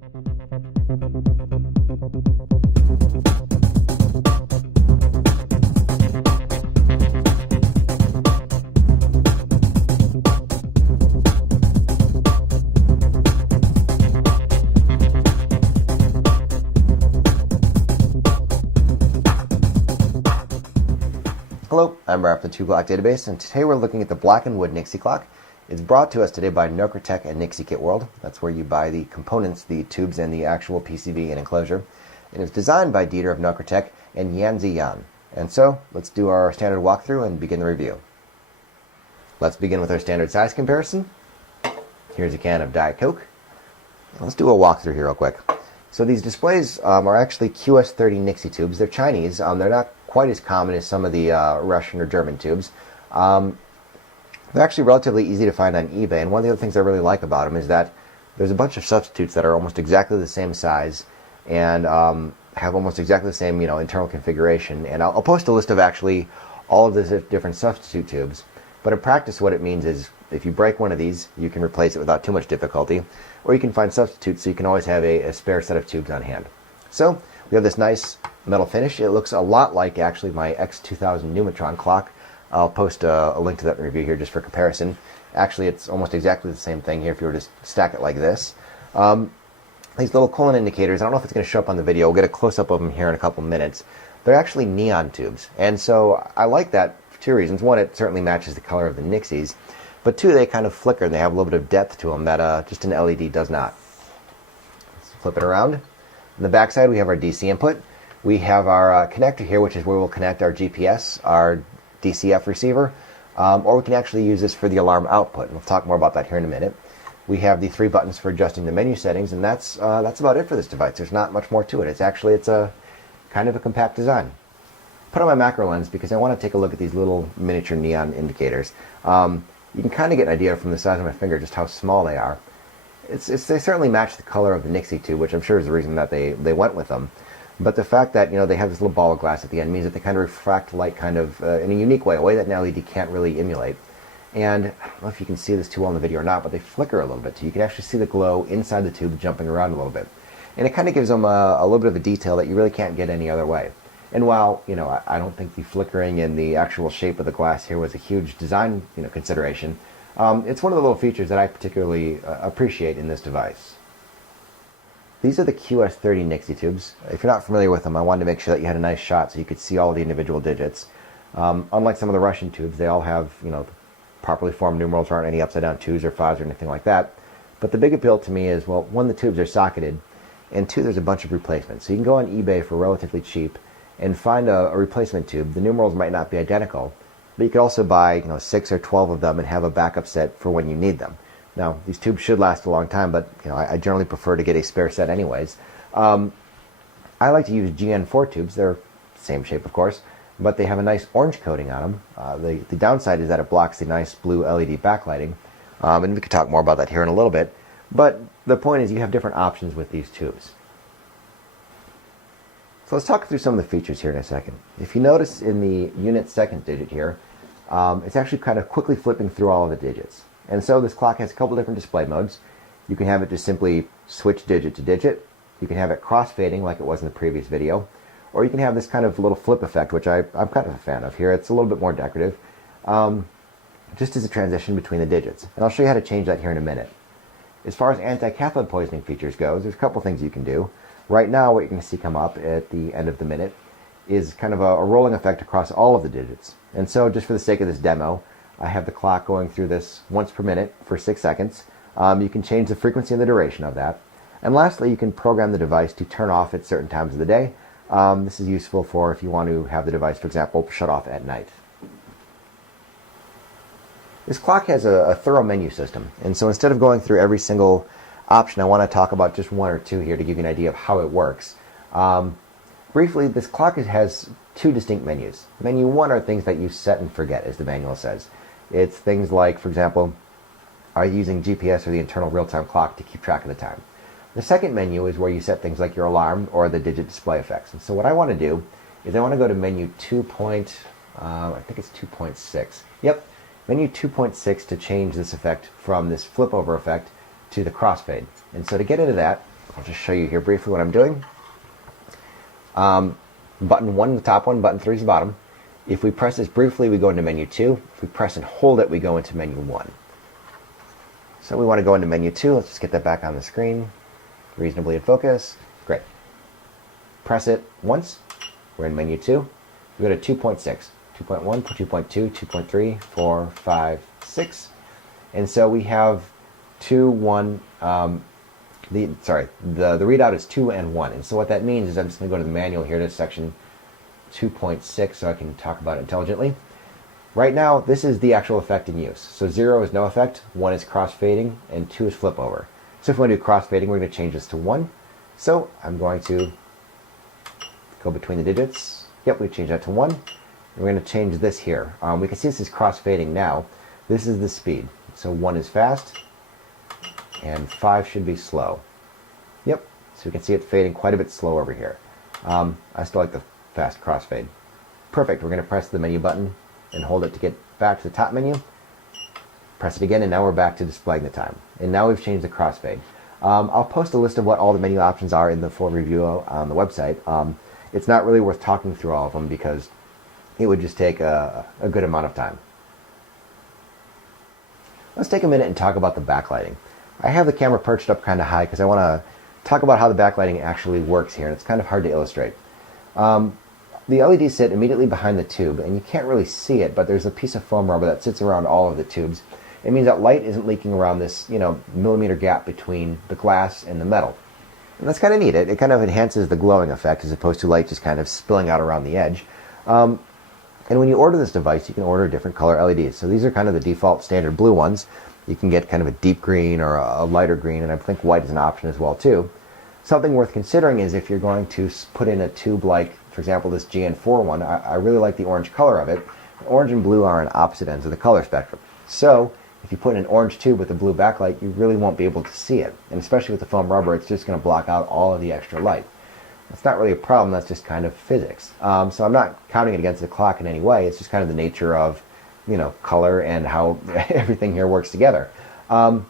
Hello, I'm Brad from the TubeClockDB, and today we're looking at the black and wood Nixie clock. It's brought to us today by Nocratech and Nixie Kit World. That's where you buy the components, the tubes, and the actual PCB and enclosure. And it's designed by Dieter of Nocratech and Yanzi Yan. And so, let's do our standard walkthrough and begin the review. Let's begin with our standard size comparison. Here's a can of Diet Coke. Let's do a walkthrough here real quick. So these displays are actually QS30 Nixie tubes. They're Chinese. They're not quite as common as some of the Russian or German tubes. They're actually relatively easy to find on eBay, and one of the other things I really like about them is that there's a bunch of substitutes that are almost exactly the same size and have almost exactly the same internal configuration. And I'll post a list of actually all of the different substitute tubes. But in practice, what it means is if you break one of these, you can replace it without too much difficulty, or you can find substitutes so you can always have a spare set of tubes on hand. So we have this nice metal finish. It looks a lot like actually my X2000 Numatron clock. I'll post a link to that review here just for comparison. Actually, it's almost exactly the same thing here if you were to stack it like this. These little colon indicators, I don't know if it's going to show up on the video. We'll get a close-up of them here in a couple minutes. They're actually neon tubes, and so I like that for two reasons. One, it certainly matches the color of the Nixies, but two, they kind of flicker and they have a little bit of depth to them that just an LED does not. Let's flip it around. On the back side, we have our DC input. We have our connector here, which is where we'll connect our GPS, our DCF receiver, or we can actually use this for the alarm output. And we'll talk more about that here in a minute. We have the 3 buttons for adjusting the menu settings, and that's about it for this device. There's not much more to it. It's a kind of a compact design. Put on my macro lens because I want to take a look at these little miniature neon indicators. You can kind of get an idea from the size of my finger just how small they are. They certainly match the color of the Nixie tube, which I'm sure is the reason that they went with them. But the fact that they have this little ball of glass at the end means that they kind of refract light kind of in a unique way, a way that an LED can't really emulate. And I don't know if you can see this too well in the video or not, but they flicker a little bit too. You can actually see the glow inside the tube jumping around a little bit. And it kind of gives them a little bit of a detail that you really can't get any other way. And while I don't think the flickering and the actual shape of the glass here was a huge design consideration, it's one of the little features that I particularly appreciate in this device. These are the QS30 Nixie tubes. If you're not familiar with them, I wanted to make sure that you had a nice shot so you could see all the individual digits. Unlike some of the Russian tubes, they all have properly formed numerals. There aren't any upside down 2s or 5s or anything like that. But the big appeal to me is, well, one, the tubes are socketed, and two, there's a bunch of replacements. So you can go on eBay for relatively cheap and find a replacement tube. The numerals might not be identical, but you could also buy 6 or 12 of them and have a backup set for when you need them. Now, these tubes should last a long time, but I generally prefer to get a spare set anyways. I like to use GN4 tubes. They're the same shape, of course, but they have a nice orange coating on them. The downside is that it blocks the nice blue LED backlighting, and we could talk more about that here in a little bit. But the point is you have different options with these tubes. So let's talk through some of the features here in a second. If you notice in the unit second digit here, it's actually kind of quickly flipping through all of the digits. And so this clock has a couple different display modes. You can have it just simply switch digit to digit. You can have it cross-fading like it was in the previous video. Or you can have this kind of little flip effect, which I'm kind of a fan of here. It's a little bit more decorative, just as a transition between the digits. And I'll show you how to change that here in a minute. As far as anti-cathode poisoning features goes, there's a couple things you can do. Right now, what you're going to see come up at the end of the minute is kind of a rolling effect across all of the digits. And so just for the sake of this demo, I have the clock going through this once per minute for 6 seconds. You can change the frequency and the duration of that. And lastly, you can program the device to turn off at certain times of the day. This is useful for if you want to have the device, for example, shut off at night. This clock has a thorough menu system. And so instead of going through every single option, I want to talk about just one or two here to give you an idea of how it works. Briefly, this clock has 2 distinct menus. Menu 1 are things that you set and forget, as the manual says. It's things like, for example, are you using GPS or the internal real-time clock to keep track of the time? The second menu is where you set things like your alarm or the digit display effects. And so what I want to do is I want to go to menu 2. I think it's 2.6. Yep, menu 2.6 to change this effect from this flip over effect to the crossfade. And so to get into that, I'll just show you here briefly what I'm doing. Button 1 the top one, button 3 is the bottom. If we press this briefly, we go into menu 2. If we press and hold it, we go into menu 1. So we want to go into menu 2. Let's just get that back on the screen. Reasonably in focus. Great. Press it once. We're in menu 2. We go to 2.6, 2.1, 2.2, 2.3, 4, 5, 6. And so we have 2, 1, the readout is 2 and 1. And so what that means is I'm just going to go to the manual here to section 2.6 so I can talk about it intelligently. Right now, this is the actual effect in use. So 0 is no effect, 1 is crossfading, and 2 is flip over. So if we want to do crossfading, we're going to change this to 1. So I'm going to go between the digits. Yep, we changed that to 1. And we're going to change this here. We can see this is crossfading now. This is the speed. So 1 is fast, and 5 should be slow. Yep, so we can see it fading quite a bit slow over here. I still like the fast crossfade. Perfect, we're going to press the menu button and hold it to get back to the top menu. Press it again, and now we're back to displaying the time. And now we've changed the crossfade. I'll post a list of what all the menu options are in the full review on the website. It's not really worth talking through all of them because it would just take a good amount of time. Let's take a minute and talk about the backlighting. I have the camera perched up kind of high because I want to talk about how the backlighting actually works here, and it's kind of hard to illustrate. The LEDs sit immediately behind the tube, and you can't really see it, but there's a piece of foam rubber that sits around all of the tubes. It means that light isn't leaking around this, millimeter gap between the glass and the metal. And that's kind of neat. It kind of enhances the glowing effect as opposed to light just kind of spilling out around the edge. And when you order this device, you can order different color LEDs. So these are kind of the default standard blue ones. You can get kind of a deep green or a lighter green, and I think white is an option as well too. Something worth considering is if you're going to put in a tube like, for example, this GN4 one, I really like the orange color of it. Orange and blue are on opposite ends of the color spectrum. So if you put in an orange tube with a blue backlight, you really won't be able to see it. And especially with the foam rubber, it's just going to block out all of the extra light. That's not really a problem, that's just kind of physics. So I'm not counting it against the clock in any way, it's just kind of the nature of, color and how everything here works together. And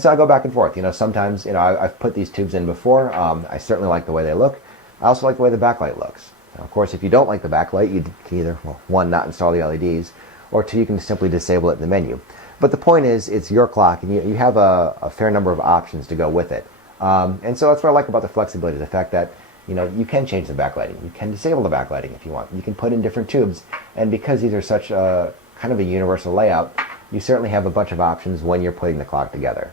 so I go back and forth. Sometimes, I've put these tubes in before. I certainly like the way they look. I also like the way the backlight looks. Now, of course, if you don't like the backlight, you can either, one, not install the LEDs, or two, you can simply disable it in the menu. But the point is, it's your clock, and you have a fair number of options to go with it. And so that's what I like about the flexibility, the fact that you can change the backlighting. You can disable the backlighting if you want. You can put in different tubes, and because these are such a kind of a universal layout, you certainly have a bunch of options when you're putting the clock together.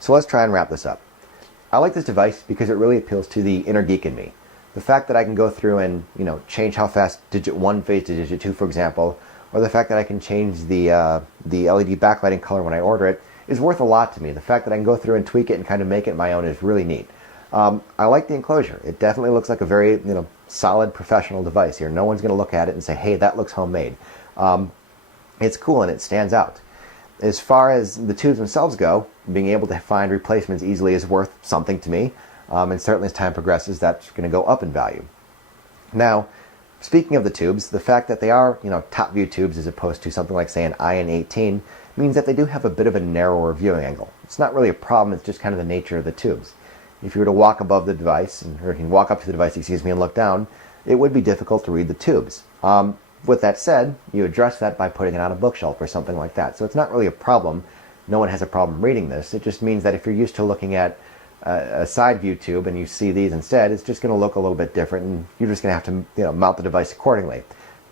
So let's try and wrap this up. I like this device because it really appeals to the inner geek in me. The fact that I can go through and change how fast digit 1 fades to digit 2, for example, or the fact that I can change the LED backlighting color when I order it is worth a lot to me. The fact that I can go through and tweak it and kind of make it my own is really neat. I like the enclosure. It definitely looks like a very solid professional device here. No one's going to look at it and say, hey, that looks homemade. It's cool and it stands out. As far as the tubes themselves go, being able to find replacements easily is worth something to me. And certainly as time progresses, that's going to go up in value. Now, speaking of the tubes, the fact that they are top view tubes as opposed to something like, say, an IN18 means that they do have a bit of a narrower viewing angle. It's not really a problem, it's just kind of the nature of the tubes. If you were to walk above the device, or you can walk up to the device, and look down, it would be difficult to read the tubes. With that said, you address that by putting it on a bookshelf or something like that. So it's not really a problem. No one has a problem reading this. It just means that if you're used to looking at a side view tube and you see these instead, it's just going to look a little bit different, and you're just going to have to mount the device accordingly.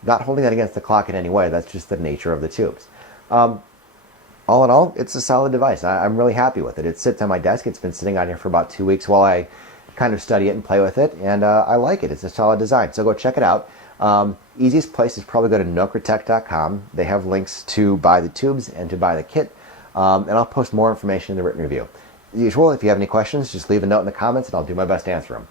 Not holding that against the clock in any way. That's just the nature of the tubes. All in all, it's a solid device. I'm really happy with it. It sits on my desk. It's been sitting on here for about 2 weeks while I kind of study it and play with it, and I like it. It's a solid design. So go check it out. Easiest place is probably go to nokratek.com. They have links to buy the tubes and to buy the kit, and I'll post more information in the written review. As usual, if you have any questions, just leave a note in the comments and I'll do my best to answer them.